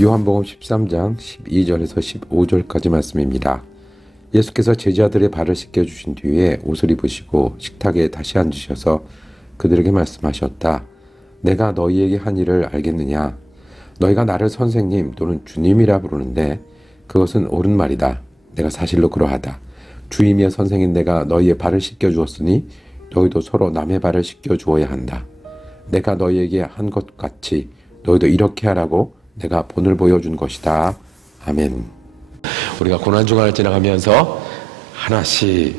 요한복음 13장 12절에서 15절까지 말씀입니다. 예수께서 제자들의 발을 씻겨주신 뒤에 옷을 입으시고 식탁에 다시 앉으셔서 그들에게 말씀하셨다. 내가 너희에게 한 일을 알겠느냐? 너희가 나를 선생님 또는 주님이라 부르는데 그것은 옳은 말이다. 내가 사실로 그러하다. 주임이여 선생인 내가 너희의 발을 씻겨주었으니 너희도 서로 남의 발을 씻겨주어야 한다. 내가 너희에게 한 것 같이 너희도 이렇게 하라고 내가 본을 보여준 것이다. 아멘. 우리가 고난주간을 지나가면서 하나씩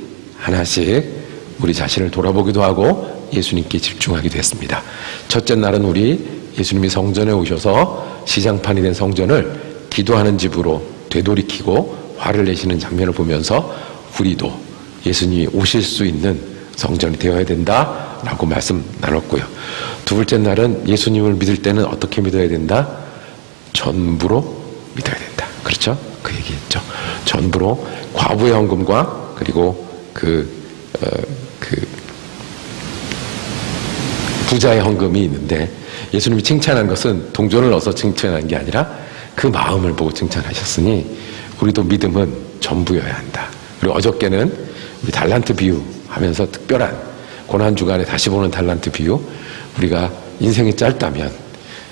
우리 자신을 돌아보기도 하고 예수님께 집중하기도 했습니다. 첫째 날은 우리 예수님이 성전에 오셔서 시장판이 된 성전을 기도하는 집으로 되돌이키고 화를 내시는 장면을 보면서 우리도 예수님이 오실 수 있는 성전이 되어야 된다라고 말씀 나눴고요. 두 번째 날은 예수님을 믿을 때는 어떻게 믿어야 된다? 전부로 믿어야 된다. 그렇죠? 그 얘기했죠. 전부로 과부의 헌금과 그리고 부자의 헌금이 있는데 예수님이 칭찬한 것은 동전을 넣어서 칭찬한 게 아니라 그 마음을 보고 칭찬하셨으니 우리도 믿음은 전부여야 한다. 그리고 어저께는 우리 달란트 비유 하면서 특별한 고난주간에 다시 보는 달란트 비유, 우리가 인생이 짧다면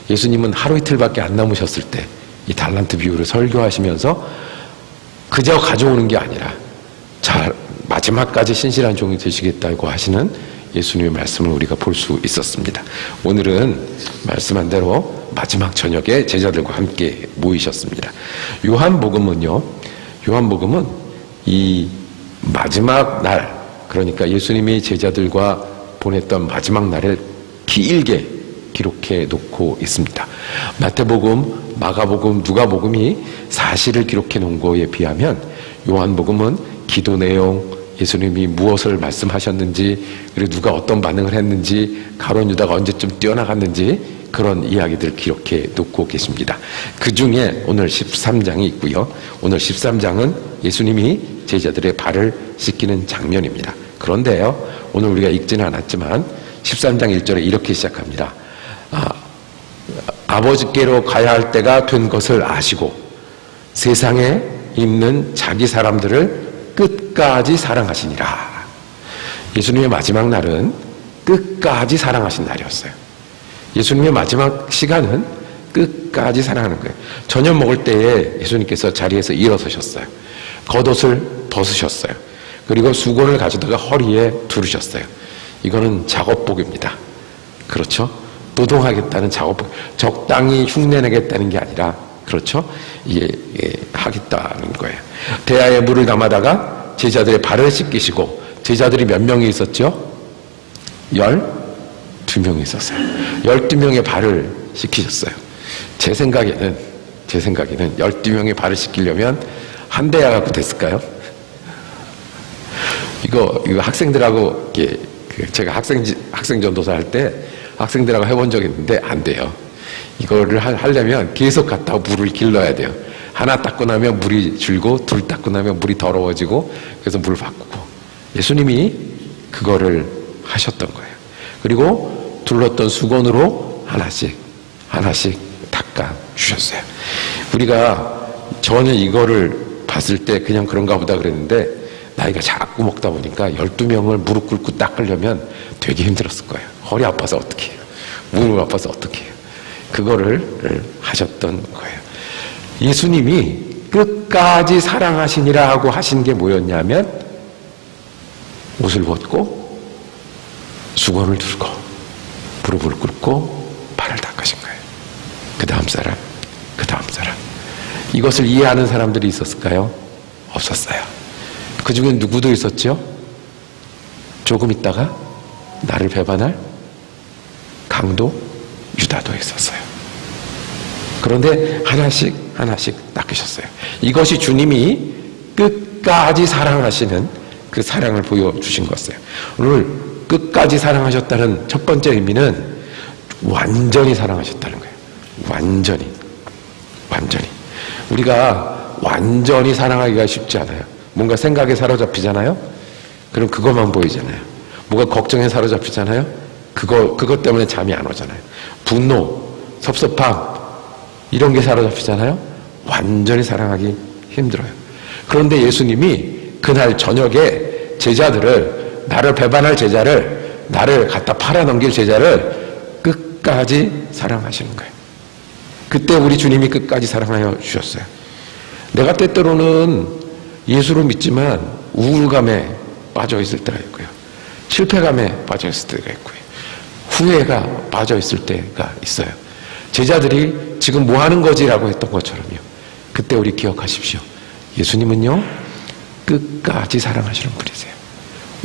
예수님은 하루 이틀밖에 안 남으셨을 때 이 달란트 비유를 설교하시면서 그저 가져오는 게 아니라 잘 마지막까지 신실한 종이 되시겠다고 하시는 예수님의 말씀을 우리가 볼 수 있었습니다. 오늘은 말씀한 대로 마지막 저녁에 제자들과 함께 모이셨습니다. 요한복음은 이 마지막 날, 그러니까 예수님이 제자들과 보냈던 마지막 날을 길게 기록해 놓고 있습니다. 마태복음, 마가복음, 누가복음이 사실을 기록해 놓은 거에 비하면 요한복음은 기도 내용, 예수님이 무엇을 말씀하셨는지, 그리고 누가 어떤 반응을 했는지, 가룟 유다가 언제쯤 뛰어나갔는지 그런 이야기들을 기록해 놓고 계십니다. 그 중에 오늘 13장이 있고요. 오늘 13장은 예수님이 제자들의 발을 씻기는 장면입니다. 그런데요, 오늘 우리가 읽지는 않았지만 13장 1절에 이렇게 시작합니다. 아버지께로 가야 할 때가 된 것을 아시고 세상에 있는 자기 사람들을 끝까지 사랑하시니라. 예수님의 마지막 날은 끝까지 사랑하신 날이었어요. 예수님의 마지막 시간은 끝까지 사랑하는 거예요. 저녁 먹을 때에 예수님께서 자리에서 일어서셨어요. 겉옷을 벗으셨어요. 그리고 수건을 가져다가 허리에 두르셨어요. 이거는 작업복입니다. 그렇죠? 노동하겠다는 작업복, 적당히 흉내내겠다는 게 아니라, 그렇죠? 이게 하겠다는 거예요. 대야에 물을 담아다가 제자들의 발을 씻기시고, 제자들이 몇 명이 있었죠? 12명이 있었어요. 12명의 발을 씻기셨어요. 제 생각에는 12명의 발을 씻기려면 한 대야 갖고 됐을까요? 이거 학생들하고 이렇게 제가 학생 전도사 할 때 학생들하고 해본 적이 있는데 안 돼요. 이거를 하려면 계속 갔다가 물을 길러야 돼요. 하나 닦고 나면 물이 줄고, 둘 닦고 나면 물이 더러워지고, 그래서 물을 바꾸고. 예수님이 그거를 하셨던 거예요. 그리고 둘렀던 수건으로 하나씩 닦아 주셨어요. 우리가 저는 이거를 봤을 때 그냥 그런가 보다 그랬는데, 나이가 자꾸 먹다 보니까 12명을 무릎 꿇고 닦으려면 되게 힘들었을 거예요. 허리 아파서 어떻게 해요? 무릎 아파서 어떻게 해요? 그거를 하셨던 거예요. 예수님이 끝까지 사랑하시니라 하고 하신 게 뭐였냐면 옷을 벗고 수건을 들고 무릎을 꿇고 발을 닦으신 거예요. 그 다음 사람. 이것을 이해하는 사람들이 있었을까요? 없었어요. 그 중에 누구도 있었죠? 조금 있다가 나를 배반할 강도 유다도 있었어요. 그런데 하나씩 닦으셨어요. 이것이 주님이 끝까지 사랑하시는 그 사랑을 보여주신 것이에요. 오늘 끝까지 사랑하셨다는 첫 번째 의미는 완전히 사랑하셨다는 거예요. 완전히. 우리가 완전히 사랑하기가 쉽지 않아요. 뭔가 생각에 사로잡히잖아요. 그럼 그것만 보이잖아요. 뭐가 걱정에 사로잡히잖아요. 그것 때문에 잠이 안 오잖아요. 분노, 섭섭함, 이런 게 사로잡히잖아요. 완전히 사랑하기 힘들어요. 그런데 예수님이 그날 저녁에 제자들을, 나를 배반할 제자를, 나를 갖다 팔아넘길 제자를 끝까지 사랑하시는 거예요. 그때 우리 주님이 끝까지 사랑하여 주셨어요. 내가 때때로는 예수를 믿지만 우울감에 빠져 있을 때가 있고요. 실패감에 빠져 있을 때가 있고요. 후회가 빠져 있을 때가 있어요. 제자들이 지금 뭐 하는 거지라고 했던 것처럼요. 그때 우리 기억하십시오. 예수님은요, 끝까지 사랑하시는 분이세요.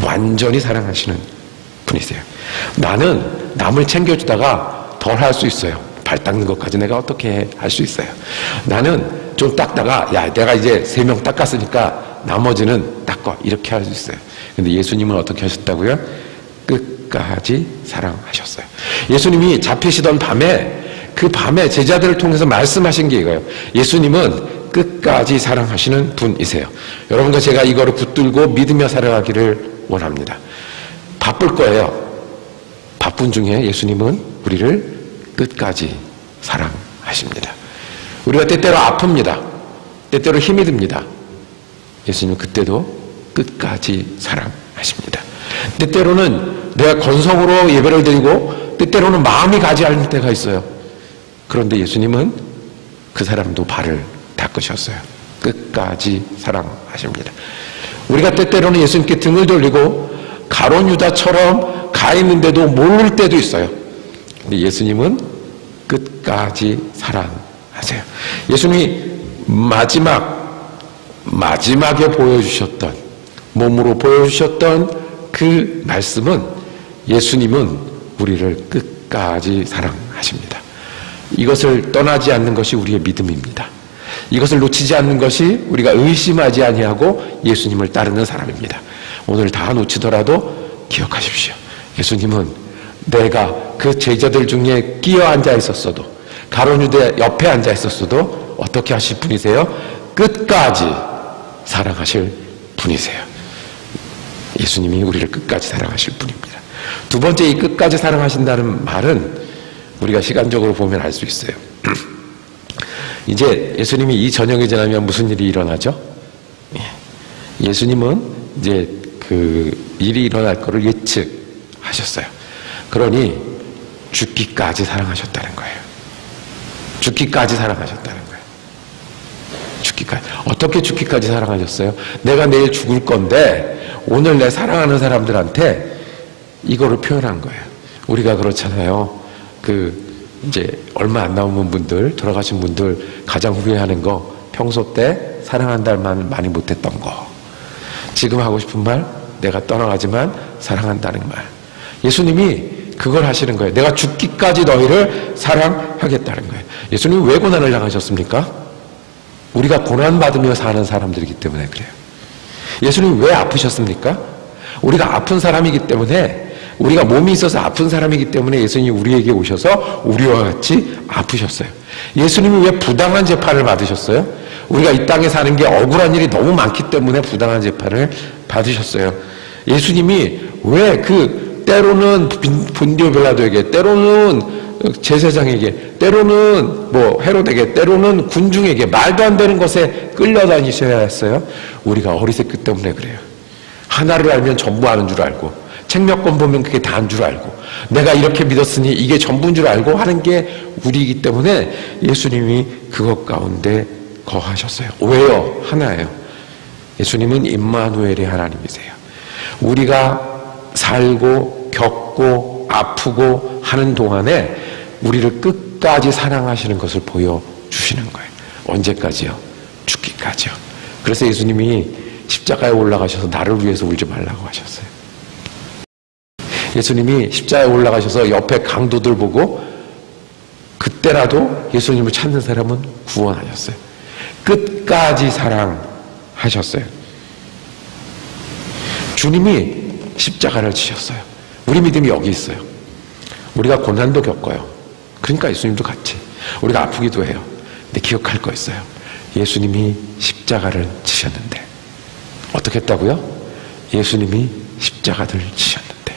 완전히 사랑하시는 분이세요. 나는 남을 챙겨주다가 덜 할 수 있어요. 발 닦는 것까지 내가 어떻게 할 수 있어요. 나는 좀 닦다가 야, 내가 이제 3명 닦았으니까 나머지는 닦아, 이렇게 할 수 있어요. 근데 예수님은 어떻게 하셨다고요? 끝까지 사랑하셨어요. 예수님이 잡히시던 밤에, 그 밤에 제자들을 통해서 말씀하신 게 이거예요. 예수님은 끝까지 사랑하시는 분이세요. 여러분과 제가 이거를 붙들고 믿으며 살아가기를 원합니다. 바쁠 거예요. 바쁜 중에 예수님은 우리를 끝까지 사랑하십니다. 우리가 때때로 아픕니다. 때때로 힘이 듭니다. 예수님은 그때도 끝까지 사랑하십니다. 때때로는 내가 건성으로 예배를 드리고 때때로는 마음이 가지 않을 때가 있어요. 그런데 예수님은 그 사람도 발을 닦으셨어요. 끝까지 사랑하십니다. 우리가 때때로는 예수님께 등을 돌리고 가룟 유다처럼 가 있는데도 모를 때도 있어요. 근데 예수님은 끝까지 사랑하세요. 예수님이 마지막에 보여주셨던, 몸으로 보여주셨던 그 말씀은, 예수님은 우리를 끝까지 사랑하십니다. 이것을 떠나지 않는 것이 우리의 믿음입니다. 이것을 놓치지 않는 것이 우리가 의심하지 아니하고 예수님을 따르는 사람입니다. 오늘 다 놓치더라도 기억하십시오. 예수님은 내가 그 제자들 중에 끼어 앉아 있었어도, 가룟 유다 옆에 앉아 있었어도 어떻게 하실 분이세요? 끝까지 사랑하실 분이세요. 예수님이 우리를 끝까지 사랑하실 분입니다. 두 번째, 이 끝까지 사랑하신다는 말은 우리가 시간적으로 보면 알 수 있어요. 이제 예수님이 이 저녁이 지나면 무슨 일이 일어나죠? 예수님은 이제 그 일이 일어날 거를 예측하셨어요. 그러니 죽기까지 사랑하셨다는 거예요. 죽기까지 사랑하셨다는 거예요. 죽기까지. 어떻게 죽기까지 사랑하셨어요? 내가 내일 죽을 건데 오늘 내 사랑하는 사람들한테 이거를 표현한 거예요. 우리가 그렇잖아요. 이제 얼마 안 남은 분들, 돌아가신 분들 가장 후회하는 거, 평소 때 사랑한다는 말 많이 못했던 거. 지금 하고 싶은 말, 내가 떠나가지만 사랑한다는 말. 예수님이 그걸 하시는 거예요. 내가 죽기까지 너희를 사랑하겠다는 거예요. 예수님이 왜 고난을 당하셨습니까? 우리가 고난받으며 사는 사람들이기 때문에 그래요. 예수님이 왜 아프셨습니까? 우리가 아픈 사람이기 때문에, 우리가 몸이 있어서 아픈 사람이기 때문에 예수님이 우리에게 오셔서 우리와 같이 아프셨어요. 예수님이 왜 부당한 재판을 받으셨어요? 우리가 이 땅에 사는 게 억울한 일이 너무 많기 때문에 부당한 재판을 받으셨어요. 예수님이 왜 때로는 본디오 빌라도에게, 때로는 제사장에게, 때로는 헤롯에게, 때로는 군중에게 말도 안 되는 것에 끌려다니셔야 했어요? 우리가 어리석기 때문에 그래요. 하나를 알면 전부 아는 줄 알고, 책몇권 보면 그게 다인 줄 알고, 내가 이렇게 믿었으니 이게 전부인 줄 알고 하는 게 우리이기 때문에 예수님이 그것 가운데 거하셨어요. 왜요? 하나예요. 예수님은 임마누엘의 하나님이세요. 우리가 살고 겪고 아프고 하는 동안에 우리를 끝까지 사랑하시는 것을 보여주시는 거예요. 언제까지요? 죽기까지요. 그래서 예수님이 십자가에 올라가셔서 나를 위해서 울지 말라고 하셨어요. 예수님이 십자가에 올라가셔서 옆에 강도들 보고 그때라도 예수님을 찾는 사람은 구원하셨어요. 끝까지 사랑하셨어요. 주님이 십자가를 지셨어요. 우리 믿음이 여기 있어요. 우리가 고난도 겪어요. 그러니까 예수님도 같이. 우리가 아프기도 해요. 근데 기억할 거 있어요. 예수님이 십자가를 지셨는데 어떻게 했다고요? 예수님이 십자가를 지셨는데,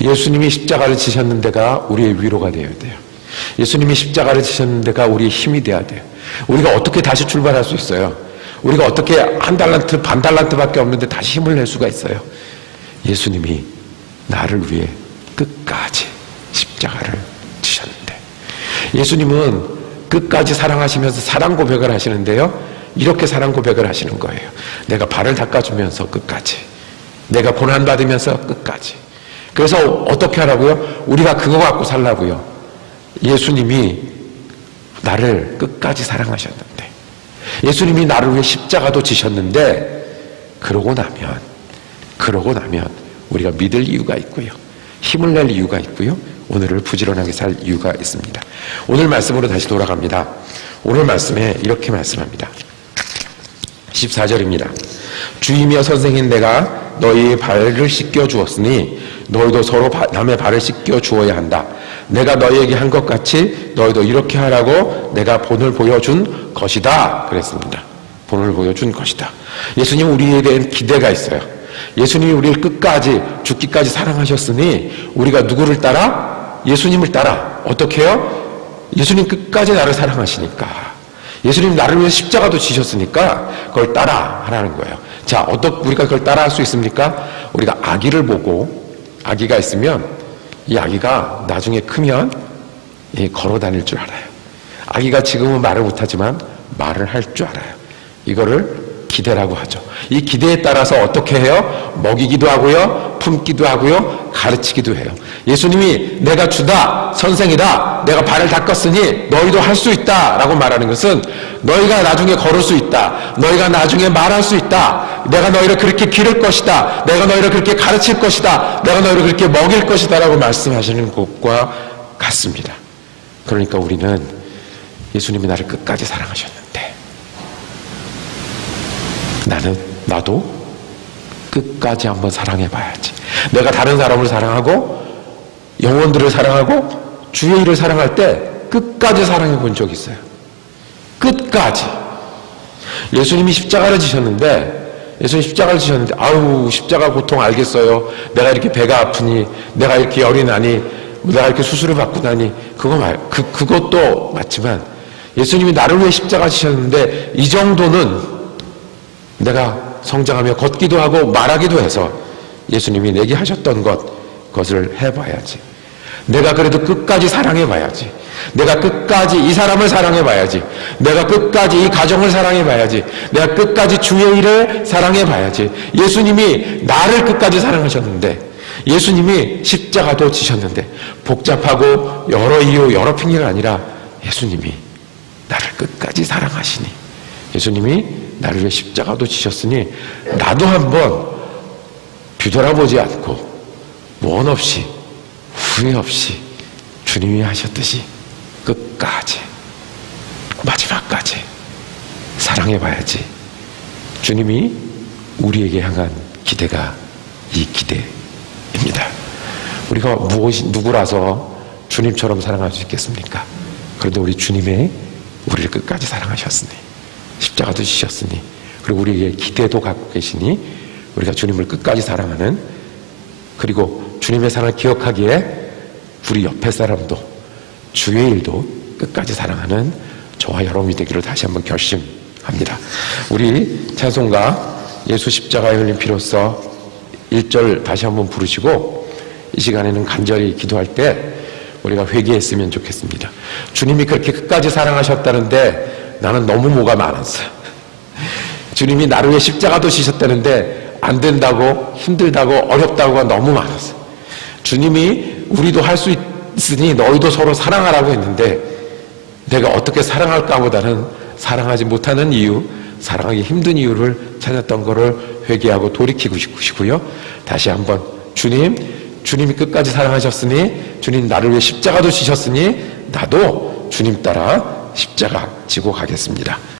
예수님이 십자가를 지셨는 데가 우리의 위로가 되어야 돼요. 예수님이 십자가를 지셨는데가 우리의 힘이 돼야 돼요. 우리가 어떻게 다시 출발할 수 있어요? 우리가 어떻게 한 달란트, 반 달란트밖에 없는데 다시 힘을 낼 수가 있어요? 예수님이 나를 위해 끝까지 십자가를 지셨는데, 예수님은 끝까지 사랑하시면서 사랑 고백을 하시는데요, 이렇게 사랑 고백을 하시는 거예요. 내가 발을 닦아주면서 끝까지, 내가 고난받으면서 끝까지. 그래서 어떻게 하라고요? 우리가 그거 갖고 살라고요. 예수님이 나를 끝까지 사랑하셨는데, 예수님이 나를 위해 십자가도 지셨는데, 그러고 나면 우리가 믿을 이유가 있고요, 힘을 낼 이유가 있고요, 오늘을 부지런하게 살 이유가 있습니다. 오늘 말씀으로 다시 돌아갑니다. 오늘 말씀에 이렇게 말씀합니다. 14절입니다. 주이며 선생인 내가 너희의 발을 씻겨 주었으니 너희도 서로 남의 발을 씻겨 주어야 한다. 내가 너희에게 한 것 같이 너희도 이렇게 하라고 내가 본을 보여준 것이다. 그랬습니다. 본을 보여준 것이다. 예수님 우리에 대한 기대가 있어요. 예수님이 우리를 끝까지 죽기까지 사랑하셨으니 우리가 누구를 따라? 예수님을 따라. 어떻게 해요? 예수님 끝까지 나를 사랑하시니까, 예수님 나를 위해 십자가도 지셨으니까 그걸 따라 하라는 거예요. 자, 어떻게 우리가 그걸 따라 할 수 있습니까? 우리가 아기를 보고, 아기가 있으면 이 아기가 나중에 크면 걸어 다닐 줄 알아요. 아기가 지금은 말을 못하지만 말을 할 줄 알아요. 이거를 기대라고 하죠. 이 기대에 따라서 어떻게 해요? 먹이기도 하고요, 품기도 하고요, 가르치기도 해요. 예수님이 내가 주다, 선생이다, 내가 발을 닦았으니 너희도 할 수 있다 라고 말하는 것은, 너희가 나중에 걸을 수 있다, 너희가 나중에 말할 수 있다, 내가 너희를 그렇게 기를 것이다, 내가 너희를 그렇게 가르칠 것이다, 내가 너희를 그렇게 먹일 것이다 라고 말씀하시는 것과 같습니다. 그러니까 우리는 예수님이 나를 끝까지 사랑하셨는데, 나도 끝까지 한번 사랑해 봐야지. 내가 다른 사람을 사랑하고 영혼들을 사랑하고 주의 일을 사랑할 때 끝까지 사랑해 본 적이 있어요. 끝까지. 예수님이 십자가를 지셨는데, 아우 십자가 고통 알겠어요. 내가 이렇게 배가 아프니, 내가 이렇게 열이 나니, 내가 이렇게 수술을 받고 나니, 그것도 맞지만 예수님이 나를 위해 십자가 지셨는데, 이 정도는 내가 성장하며 걷기도 하고 말하기도 해서 예수님이 내게 하셨던 그것을 해봐야지. 내가 그래도 끝까지 사랑해봐야지. 내가 끝까지 이 사람을 사랑해봐야지. 내가 끝까지 이 가정을 사랑해봐야지. 내가 끝까지 주의 일을 사랑해봐야지. 예수님이 나를 끝까지 사랑하셨는데, 예수님이 십자가도 지셨는데, 복잡하고 여러 이유, 여러 핑계가 아니라 예수님이 나를 끝까지 사랑하시니, 예수님이 나를 위해 십자가도 지셨으니 나도 한번 뒤돌아보지 않고 원 없이 후회 없이 주님이 하셨듯이 끝까지 마지막까지 사랑해봐야지. 주님이 우리에게 향한 기대가 이 기대입니다. 우리가 누구라서 주님처럼 사랑할 수 있겠습니까? 그런데 우리 주님의 우리를 끝까지 사랑하셨으니, 십자가도 지셨으니, 그리고 우리에게 기대도 갖고 계시니, 우리가 주님을 끝까지 사랑하는, 그리고 주님의 사랑을 기억하기에 우리 옆에 사람도 주의 일도 끝까지 사랑하는 저와 여러분이 되기를 다시 한번 결심합니다. 우리 찬송가 예수 십자가에 흘린 피로써 1절 다시 한번 부르시고, 이 시간에는 간절히 기도할 때 우리가 회개했으면 좋겠습니다. 주님이 그렇게 끝까지 사랑하셨다는데 나는 너무 뭐가 많았어요. 주님이 나를 위해 십자가도 지셨다는데 안 된다고, 힘들다고, 어렵다고가 너무 많았어요. 주님이 우리도 할 수 있으니 너희도 서로 사랑하라고 했는데, 내가 어떻게 사랑할까 보다는 사랑하지 못하는 이유, 사랑하기 힘든 이유를 찾았던 거를 회개하고 돌이키고 싶으시고요. 다시 한번 주님이 끝까지 사랑하셨으니, 주님 나를 위해 십자가도 지셨으니 나도 주님 따라 십자가 지고 가겠습니다.